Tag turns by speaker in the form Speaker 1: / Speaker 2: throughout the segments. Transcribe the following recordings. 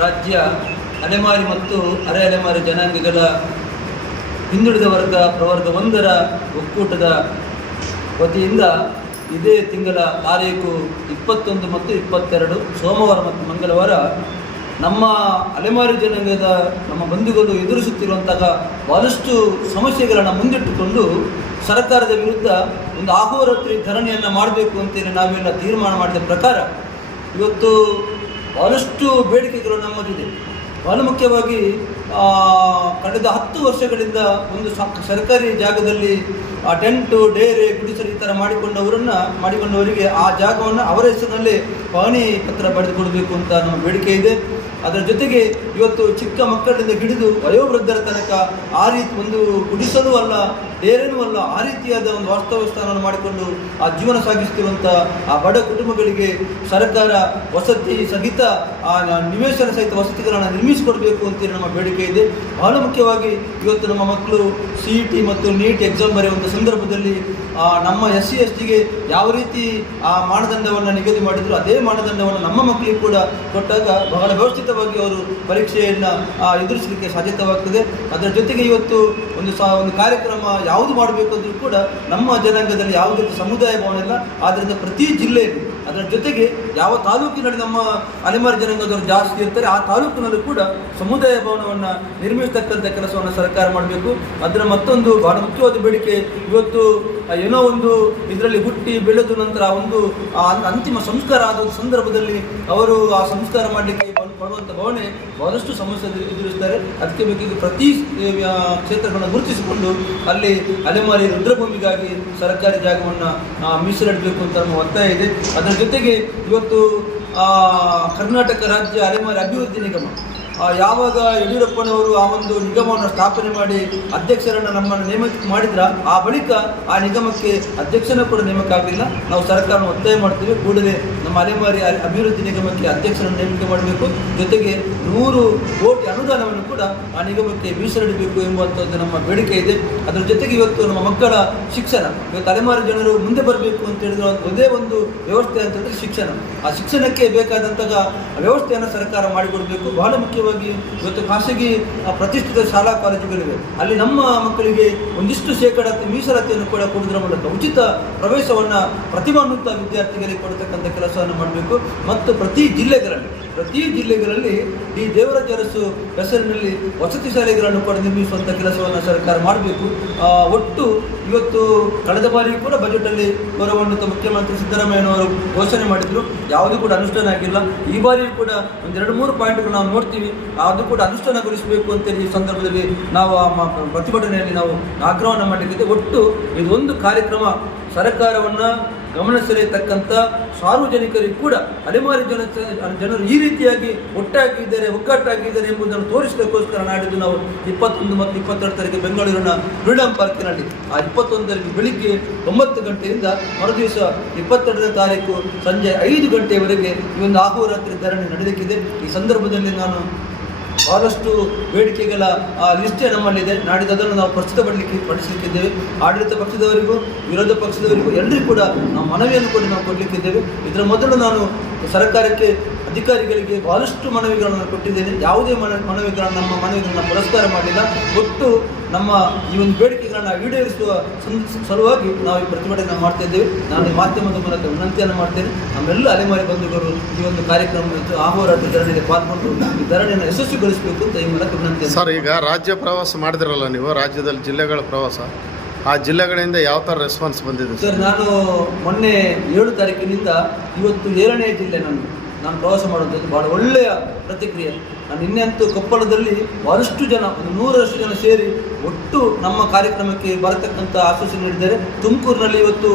Speaker 1: ರಾಜ್ಯ ಅಲೆಮಾರಿ ಮತ್ತು ಅರೆ ಅಲೆಮಾರಿ ಜನಾಂಗಗಳ ಹಿಂದುಳಿದ ವರ್ಗ ಪ್ರವರ್ಗ ಒಂದರ ಒಕ್ಕೂಟದ ವತಿಯಿಂದ ಇದೇ ತಿಂಗಳ ತಾರೀಕು ಇಪ್ಪತ್ತೊಂದು ಮತ್ತು ಇಪ್ಪತ್ತೆರಡು, ಸೋಮವಾರ ಮತ್ತು ಮಂಗಳವಾರ ನಮ್ಮ ಅಲೆಮಾರಿ ಜನಾಂಗದ ನಮ್ಮ ಬಂಧುಗಳು ಎದುರಿಸುತ್ತಿರುವಂತಹ ಬಹಳಷ್ಟು ಸಮಸ್ಯೆಗಳನ್ನು ಮುಂದಿಟ್ಟುಕೊಂಡು ಸರ್ಕಾರದ ವಿರುದ್ಧ ಒಂದು ಆಹೋರಾತ್ರಿ ಧರಣಿಯನ್ನು ಮಾಡಬೇಕು ಅಂತೇಳಿ ನಾವೆಲ್ಲ ತೀರ್ಮಾನ ಮಾಡಿದ ಪ್ರಕಾರ ಇವತ್ತು ಬಹಳಷ್ಟು ಬೇಡಿಕೆಗಳು ನಮ್ಮದಿದೆ ಬಹಳ ಮುಖ್ಯವಾಗಿ ಕಳೆದ ಹತ್ತು ವರ್ಷಗಳಿಂದ ಒಂದು ಸರ್ಕಾರಿ ಜಾಗದಲ್ಲಿ ಆ ಟೆಂಟು, ಡೇರೆ ಗುಡಿಸಲು ಈ ಥರ ಮಾಡಿಕೊಂಡವರನ್ನು, ಮಾಡಿಕೊಂಡವರಿಗೆ ಆ ಜಾಗವನ್ನು ಅವರ ಹೆಸರಿನಲ್ಲಿ ಪಹಣಿ ಪತ್ರ ಪಡೆದುಕೊಡಬೇಕು ಅಂತ ನಮ್ಮ ಬೇಡಿಕೆ ಇದೆ. ಅದರ ಜೊತೆಗೆ ಇವತ್ತು ಚಿಕ್ಕ ಮಕ್ಕಳಿಂದ ಹಿಡಿದು ವಯೋವೃದ್ಧರ ತನಕ ಆ ರೀತಿ ಒಂದು ಗುಡಿಸಲು ಅಲ್ಲ, ಡೇರೇನೂ ಅಲ್ಲ, ಆ ರೀತಿಯಾದ ಒಂದು ವಾಸ್ತವ ಸ್ಥಾನವನ್ನು ಮಾಡಿಕೊಂಡು ಆ ಜೀವನ ಸಾಗಿಸುತ್ತಿರುವಂಥ ಆ ಬಡ ಕುಟುಂಬಗಳಿಗೆ ಸರ್ಕಾರ ವಸತಿ ಸಹಿತ, ಆ ನಿವೇಶನ ಸಹಿತ ವಸತಿಗಳನ್ನು ನಿರ್ಮಿಸಿಕೊಡಬೇಕು ಅಂತೇಳಿ ನಮ್ಮ ಬೇಡಿಕೆ ಇದೆ. ಬಹಳ ಮುಖ್ಯವಾಗಿ ಇವತ್ತು ನಮ್ಮ ಮಕ್ಕಳು ಸಿ ಇ ಟಿ ಮತ್ತು ನೀಟ್ ಎಕ್ಸಾಮ್ ಬರೆಯುವಂಥ ಸಂದರ್ಭದಲ್ಲಿ ನಮ್ಮ ಎಸ್ ಸಿ ಎಸ್ ಟಿಗೆ ಯಾವ ರೀತಿ, ಆ, ಮಾನದಂಡವನ್ನು ನಿಗದಿ ಮಾಡಿದ್ರು, ಅದೇ ಮಾನದಂಡವನ್ನು ನಮ್ಮ ಮಕ್ಕಳಿಗೆ ಕೂಡ ಕೊಟ್ಟಾಗ ಬಹಳ ವ್ಯವಸ್ಥಿತವಾಗಿ ಅವರು ಪರೀಕ್ಷೆಯನ್ನು ಎದುರಿಸಲಿಕ್ಕೆ ಸಾಧ್ಯತವಾಗ್ತದೆ ಅದರ ಜೊತೆಗೆ ಇವತ್ತು ಒಂದು ಸಹ ಒಂದು ಕಾರ್ಯಕ್ರಮ ಯಾವುದು ಮಾಡಬೇಕು ಅಂದರೂ ಕೂಡ ನಮ್ಮ ಜನಾಂಗದಲ್ಲಿ ಯಾವುದೇ ಸಮುದಾಯ ಭವನ ಇಲ್ಲ ಆದ್ದರಿಂದ ಪ್ರತಿ ಜಿಲ್ಲೆಯಲ್ಲಿ ಅದರ ಜೊತೆಗೆ ಯಾವ ತಾಲೂಕಿನಲ್ಲಿ ನಮ್ಮ ಅಲೆಮಾರಿ ಜನಾಂಗದವರು ಜಾಸ್ತಿ ಇರ್ತಾರೆ, ಆ ತಾಲೂಕಿನಲ್ಲೂ ಕೂಡ ಸಮುದಾಯ ಭವನವನ್ನು ನಿರ್ಮಿಸತಕ್ಕಂಥ ಕೆಲಸವನ್ನು ಸರ್ಕಾರ ಮಾಡಬೇಕು. ಅದರ ಮತ್ತೊಂದು ಬಹಳ ಮುಖ್ಯವಾದ ಬೇಡಿಕೆ ಇವತ್ತು ಏನೋ ಒಂದು ಇದರಲ್ಲಿ ಹುಟ್ಟಿ ಬೆಳೆದು ನಂತರ ಒಂದು ಅಂತಿಮ ಸಂಸ್ಕಾರ ಆದ ಸಂದರ್ಭದಲ್ಲಿ ಅವರು ಆ ಸಂಸ್ಕಾರ ಮಾಡಲಿಕ್ಕೆ ಪಡುವಂಥ ಭಾವನೆ ಬಹಳಷ್ಟು ಸಮಸ್ಯೆ ಎದುರು- ಎದುರಿಸ್ತಾರೆ. ಅದಕ್ಕೆ ಬೇಕಾಗಿ ಪ್ರತಿ ಕ್ಷೇತ್ರಗಳನ್ನು ಗುರುತಿಸಿಕೊಂಡು ಅಲ್ಲಿ ಅಲೆಮಾರಿ ರುದ್ರಭೂಮಿಗಾಗಿ ಸರ್ಕಾರಿ ಜಾಗವನ್ನು ಮೀಸಲಿಡಬೇಕು ಅಂತ ನಮ್ಮ ಒತ್ತಾಯ ಇದೆ. ಅದರ ಜೊತೆಗೆ ಇವತ್ತು ಕರ್ನಾಟಕ ರಾಜ್ಯ ಅಲೆಮಾರಿ ಅಭಿವೃದ್ಧಿ ನಿಗಮ ಯಾವಾಗ ಯಡಿಯೂರಪ್ಪನವರು ಆ ಒಂದು ನಿಗಮವನ್ನು ಸ್ಥಾಪನೆ ಮಾಡಿ ಅಧ್ಯಕ್ಷರನ್ನು ನಮ್ಮನ್ನು ನೇಮಕ ಮಾಡಿದ್ರ, ಆ ಬಳಿಕ ಆ ನಿಗಮಕ್ಕೆ ಅಧ್ಯಕ್ಷನ ಕೂಡ ನೇಮಕ ಆಗಲಿಲ್ಲ. ನಾವು ಸರ್ಕಾರವನ್ನು ಒತ್ತಾಯ ಮಾಡ್ತೀವಿ. ಕೂಡಲೇ ನಮ್ಮ ಅಲೆಮಾರಿ ಅಭಿವೃದ್ಧಿ ನಿಗಮಕ್ಕೆ ಅಧ್ಯಕ್ಷರನ್ನು ನೇಮಕ ಮಾಡಬೇಕು. ಜೊತೆಗೆ ನೂರು ಕೋಟಿ ಅನುದಾನವನ್ನು ಕೂಡ ಆ ನಿಗಮಕ್ಕೆ ಮೀಸಲಿಡಬೇಕು ಎಂಬುವಂಥದ್ದು ನಮ್ಮ ಬೇಡಿಕೆ ಇದೆ. ಅದರ ಜೊತೆಗೆ ಇವತ್ತು ನಮ್ಮ ಮಕ್ಕಳ ಶಿಕ್ಷಣ, ಇವತ್ತು ಅಲೆಮಾರಿ ಜನರು ಮುಂದೆ ಬರಬೇಕು ಅಂತ ಹೇಳಿದ್ರೆ. ಒಂದು- ಒಂದೇ ವ್ಯವಸ್ಥೆ ಅಂತಂದರೆ ಶಿಕ್ಷಣ. ಆ ಶಿಕ್ಷಣಕ್ಕೆ ಬೇಕಾದಂತಹ ವ್ಯವಸ್ಥೆಯನ್ನು ಸರ್ಕಾರ ಮಾಡಿಕೊಡಬೇಕು. ಬಹಳ ಇವತ್ತು ಖಾಸಗಿ ಪ್ರತಿಷ್ಠಿತ ಶಾಲಾ ಕಾಲೇಜುಗಳಿವೆ. ಅಲ್ಲಿ ನಮ್ಮ ಮಕ್ಕಳಿಗೆ ಒಂದಿಷ್ಟು ಶೇಕಡ ಮೀಸಲಾತಿಯನ್ನು ಕೂಡ ಕೊಡುವುದರ ಮೂಲಕ ಉಚಿತ ಪ್ರವೇಶವನ್ನು ಪ್ರತಿಭಾನ್ವಿತ ವಿದ್ಯಾರ್ಥಿಗಳಿಗೆ ಕೊಡತಕ್ಕಂಥ ಕೆಲಸವನ್ನು ಮಾಡಬೇಕು. ಮತ್ತು ಪ್ರತಿ ಜಿಲ್ಲೆಗಳಲ್ಲಿ ಪ್ರತಿ ಜಿಲ್ಲೆಗಳಲ್ಲಿ ಈ ದೇವರಾಜ ಅರಸು ಹೆಸರಿನಲ್ಲಿ ವಸತಿ ಶಾಲೆಗಳನ್ನು ಕೂಡ ನಿರ್ಮಿಸುವಂಥ ಕೆಲಸವನ್ನು ಸರ್ಕಾರ ಮಾಡಬೇಕು. ಒಟ್ಟು ಇವತ್ತು ಕಳೆದ ಬಾರಿ ಕೂಡ ಬಜೆಟಲ್ಲಿ ಗೌರವಾನ್ವಿತ ಮುಖ್ಯಮಂತ್ರಿ ಸಿದ್ದರಾಮಯ್ಯನವರು ಘೋಷಣೆ ಮಾಡಿದ್ರು. ಯಾವುದೂ ಕೂಡ ಅನುಷ್ಠಾನ ಆಗಿಲ್ಲ. ಈ ಬಾರಿಯೂ ಕೂಡ ಒಂದೆರಡು ಮೂರು ಪಾಯಿಂಟ್ಗಳು ನಾವು ನೋಡ್ತೀವಿ. ಅದು ಕೂಡ ಅನುಷ್ಠಾನಗೊಳಿಸಬೇಕು ಅಂತೇಳಿ ಈ ಸಂದರ್ಭದಲ್ಲಿ ನಾವು ಆ ಪ್ರತಿಭಟನೆಯಲ್ಲಿ ನಾವು ಆಗ್ರಹವನ್ನು ಮಾಡಲಿಕ್ಕಿದೆ ಒಟ್ಟು ಇದೊಂದು ಕಾರ್ಯಕ್ರಮ ಸರ್ಕಾರವನ್ನು ಗಮನ ಸೆಳೆಯತಕ್ಕಂಥ ಸಾರ್ವಜನಿಕರಿಗೂ ಕೂಡ ಅಲೆಮಾರಿ ಜನ ಜನರು ಈ ರೀತಿಯಾಗಿ ಒಟ್ಟಾಗಿದ್ದಾರೆ, ಒಗ್ಗಟ್ಟಾಗಿದ್ದಾರೆ ಎಂಬುದನ್ನು ತೋರಿಸಲಿಕ್ಕೋಸ್ಕರ ನಾಡಿದ್ದು ನಾವು ಇಪ್ಪತ್ತೊಂದು ಮತ್ತು ಇಪ್ಪತ್ತೆರಡು ತಾರೀಕು ಬೆಂಗಳೂರಿನ ಫ್ರೀಡಂ ಪಾರ್ಕಿನಲ್ಲಿ ಆ ಇಪ್ಪತ್ತೊಂದರಲ್ಲಿ ಬೆಳಿಗ್ಗೆ ಒಂಬತ್ತು ಗಂಟೆಯಿಂದ ಮರುದಿವಸ ಇಪ್ಪತ್ತೆರಡನೇ ತಾರೀಕು ಸಂಜೆ ಐದು ಗಂಟೆಯವರೆಗೆ ಈ ಒಂದು ಆಹೋರಾತ್ರಿ ಧರಣಿ ನಡೆಯಲಿಕ್ಕಿದೆ. ಈ ಸಂದರ್ಭದಲ್ಲಿ ನಾನು ಬಹಳಷ್ಟು ಬೇಡಿಕೆಗಳ ಲಿಸ್ಟೇ ನಮ್ಮಲ್ಲಿದೆ. ನಾಡಿದ್ದು ಅದನ್ನು ನಾವು ಪ್ರಸ್ತುತಪಡಲಿಕ್ಕೆ ಪಡಿಸಲಿಕ್ಕಿದ್ದೇವೆ. ಆಡಳಿತ ಪಕ್ಷದವರಿಗೂ, ವಿರೋಧ ಪಕ್ಷದವರಿಗೂ ಎಲ್ಲರಿಗೂ ಕೂಡ ನಾವು ಮನವಿಯನ್ನು ಕೂಡ ನಾವು ಕೊಡಲಿಕ್ಕಿದ್ದೇವೆ. ಇದರ ಮೊದಲು ನಾನು ಸರ್ಕಾರಕ್ಕೆ, ಅಧಿಕಾರಿಗಳಿಗೆ ಬಹಳಷ್ಟು ಮನವಿಗಳನ್ನು ಕೊಟ್ಟಿದ್ದೇನೆ. ಯಾವುದೇ ಮನ ಮನವಿಗಳನ್ನು ನಮ್ಮ ಮನವಿಗಳನ್ನು ಪುರಸ್ಕಾರ ಮಾಡಿಲ್ಲ ಒಟ್ಟು ನಮ್ಮ ಈ ಒಂದು ಬೇಡಿಕೆಗಳನ್ನು ಈಡೇರಿಸುವ ಸಲುವಾಗಿ ನಾವು ಈ ಪ್ರತಿಭಟನೆ ಮಾಡ್ತಾ ಇದ್ದೇವೆ. ನಾನು ಮಾಧ್ಯಮದ ಮೂಲಕ ವಿನಂತಿಯನ್ನು ಮಾಡ್ತೇನೆ. ನಮ್ಮೆಲ್ಲ ಅಲೆಮಾರಿ ಬಂಧುಗಳು ಈ ಒಂದು ಕಾರ್ಯಕ್ರಮ ಆಹೋರಾಟ ಧರಣಿಗೆ ಪಾಲ್ಗೊಂಡು ಈ ಧರಣಿಯನ್ನು ಯಶಸ್ವಿಗೊಳಿಸಬೇಕು ಅಂತ ಈ ಮೂಲಕ ವಿನಂತಿ
Speaker 2: ಸರ್ ಈಗ ರಾಜ್ಯ ಪ್ರವಾಸ ಮಾಡಿದ್ರಲ್ಲ ನೀವು? ರಾಜ್ಯದಲ್ಲಿ ಜಿಲ್ಲೆಗಳ ಪ್ರವಾಸ. ಆ ಜಿಲ್ಲೆಗಳಿಂದ ಯಾವ ಥರ ರೆಸ್ಪಾನ್ಸ್ ಬಂದಿದೆ ಸರ್?
Speaker 1: ಸರ್ ನಾನು ಮೊನ್ನೆ ಏಳು ತಾರೀಕಿನಿಂದ ಇವತ್ತು ಏಳನೇ ಜಿಲ್ಲೆ ನಾನು. ನಾನು ಪ್ರವಾಸ ಮಾಡುವಂಥದ್ದು ಭಾಳ ಒಳ್ಳೆಯ ಪ್ರತಿಕ್ರಿಯೆ. ನಾನು ನಿನ್ನೆ ಅಂತೂ ಕೊಪ್ಪಳದಲ್ಲಿ ಬಹಳಷ್ಟು ಜನ ಒಂದು ನೂರಷ್ಟು ಜನ ಸೇರಿ ಒಟ್ಟು ನಮ್ಮ ಕಾರ್ಯಕ್ರಮಕ್ಕೆ ಬರತಕ್ಕಂಥ ಆಶ್ವಾಸನೆ ನೀಡಿದ್ದಾರೆ. ತುಮಕೂರಿನಲ್ಲಿ ಇವತ್ತು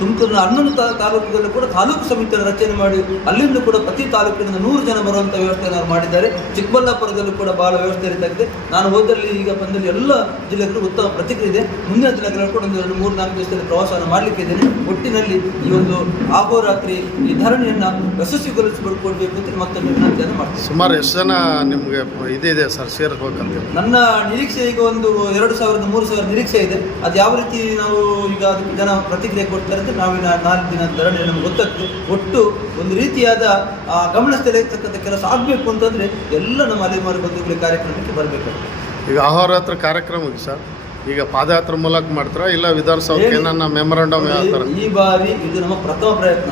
Speaker 1: ತುಮಕೂರಿನ ಹನ್ನೊಂದು ತಾ ತಾಲೂಕುಗಳಲ್ಲೂ ಕೂಡ ತಾಲೂಕು ಸಮಿತಿಯನ್ನು ರಚನೆ ಮಾಡಿ ಅಲ್ಲಿಂದ ಕೂಡ ಪ್ರತಿ ತಾಲೂಕಿನಿಂದ ನೂರು ಜನ ಬರುವಂಥ ವ್ಯವಸ್ಥೆಯನ್ನು ಅವರು ಮಾಡಿದ್ದಾರೆ. ಚಿಕ್ಕಬಳ್ಳಾಪುರದಲ್ಲೂ ಕೂಡ ಬಹಳ ವ್ಯವಸ್ಥೆ ರೀತಿಯಾಗಿದೆ ನಾನು ಹೋದಲ್ಲಿ ಈಗ ಬಂದಲ್ಲಿ ಎಲ್ಲ ಜಿಲ್ಲೆಗಳು ಉತ್ತಮ ಪ್ರತಿಕ್ರಿಯೆ ಇದೆ. ಮುಂದಿನ ದಿನಗಳಲ್ಲಿ ಕೂಡ ಒಂದು ಎರಡು ಮೂರು ನಾಲ್ಕು ದಿವಸದಲ್ಲಿ ಪ್ರವಾಸವನ್ನು ಮಾಡಲಿಕ್ಕೆ ಇದ್ದೇನೆ. ಒಟ್ಟಿನಲ್ಲಿ ಈ ಒಂದು ಆಹೋರಾತ್ರಿ ಈ ಧರಣಿಯನ್ನು ಯಶಸ್ವಿಗೊಳಿಸಿಕೊಡ್ಬೇಕು ಅಂತ ಮತ್ತೊಮ್ಮೆ ವಿನಂತಿಯನ್ನು ಮಾಡ್ತೀನಿ.
Speaker 2: ಸುಮಾರು ಎಷ್ಟು ಜನ ನಿಮಗೆ ಇದಿದೆ ಸರ್ ಸೇರ್ಬೇಕಂತ
Speaker 1: ನನ್ನ ನಿರೀಕ್ಷೆ ಈಗ ಒಂದು ಎರಡು ಸಾವಿರದ ಮೂರು ಸಾವಿರ ನಿರೀಕ್ಷೆ ಇದೆ. ಅದು ಯಾವ ರೀತಿ ನಾವು ಈಗ ಅದಕ್ಕೆ ಜನ ಪ್ರತಿಕ್ರಿಯೆ ಕೊಡ್ತಾರೆ ಅಂತ ನಾವಿನ ನಾಲ್ಕು ದಿನ ಧರಣಿ ನಮ್ಗೆ ಗೊತ್ತಾಗ್ತದೆ ಒಟ್ಟು ಒಂದು ರೀತಿಯಾದ ಆ, ಗಮನ ಇರ್ತಕ್ಕಂಥ ಕೆಲಸ ಆಗಬೇಕು ಅಂತಂದರೆ ಎಲ್ಲ ನಮ್ಮ ಅಲೆಮಾರಿ ಬಂಧುಗಳ ಕಾರ್ಯಕ್ರಮಕ್ಕೆ ಬರಬೇಕಾಗ್ತದೆ.
Speaker 2: ಈಗ ಆಹಾರಾತ್ರ ಕಾರ್ಯಕ್ರಮಕ್ಕೆ ಸರ್. ಈಗ ಪಾದಯಾತ್ರೆ ಮೂಲಕ ಮಾಡ್ತಾರ ಇಲ್ಲ ವಿಧಾನಸೌಧ ಮೆಮೊರಾಂಡಮ್
Speaker 1: ಈ ಬಾರಿ ಇದು ನಮ್ಮ ಪ್ರಥಮ ಪ್ರಯತ್ನ.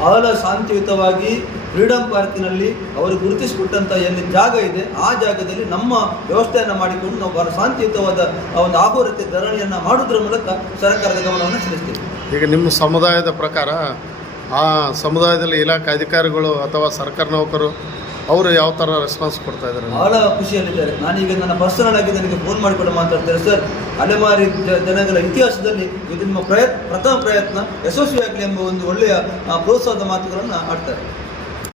Speaker 1: ಬಹಳ ಶಾಂತಿಯುತವಾಗಿ ಫ್ರೀಡಂ ಪಾರ್ಕಿನಲ್ಲಿ ಅವರು ಗುರುತಿಸಿಕೊಟ್ಟಂತ ಎಲ್ಲಿ ಜಾಗ ಇದೆ. ಆ ಜಾಗದಲ್ಲಿ ನಮ್ಮ ವ್ಯವಸ್ಥೆಯನ್ನು ಮಾಡಿಕೊಂಡು ನಾವು ಬಹಳ ಶಾಂತಿಯುತವಾದ ಒಂದು ಆಹೋರತೆ, ಧರಣಿಯನ್ನು ಮಾಡುವುದರ ಮೂಲಕ ಸರ್ಕಾರದ ಗಮನವನ್ನು ಸೆಳೆಸ್ತೇವೆ
Speaker 2: ಈಗ ನಿಮ್ಮ ಸಮುದಾಯದ ಪ್ರಕಾರ ಆ ಸಮುದಾಯದಲ್ಲಿ ಇಲಾಖೆ ಅಧಿಕಾರಿಗಳು ಅಥವಾ ಸರ್ಕಾರ ನೌಕರು ಅವರು ಯಾವ ಥರ ರೆಸ್ಪಾನ್ಸ್ ಕೊಡ್ತಾ ಇದ್ದಾರೆ
Speaker 1: ಬಹಳ ಖುಷಿಯಲ್ಲಿದ್ದಾರೆ. ನಾನೀಗ ನನ್ನ ಪರ್ಸನಲ್ ಆಗಿ ನನಗೆ ಫೋನ್ ಮಾಡಿಕೊಂಡು ಮಾತಾಡ್ತಾರೆ ಸರ್ ಅಲೆಮಾರಿ ಜನಗಳ ಇತಿಹಾಸದಲ್ಲಿ ಇದು ನಿಮ್ಮ ಪ್ರಯತ್ನ, ಪ್ರಥಮ ಪ್ರಯತ್ನ, ಯಶಸ್ವಿಯಾಗಲಿ ಎಂಬ ಒಂದು ಒಳ್ಳೆಯ ಪ್ರೋತ್ಸಾಹದ ಮಾತುಗಳನ್ನು ಆಡ್ತಾರೆ.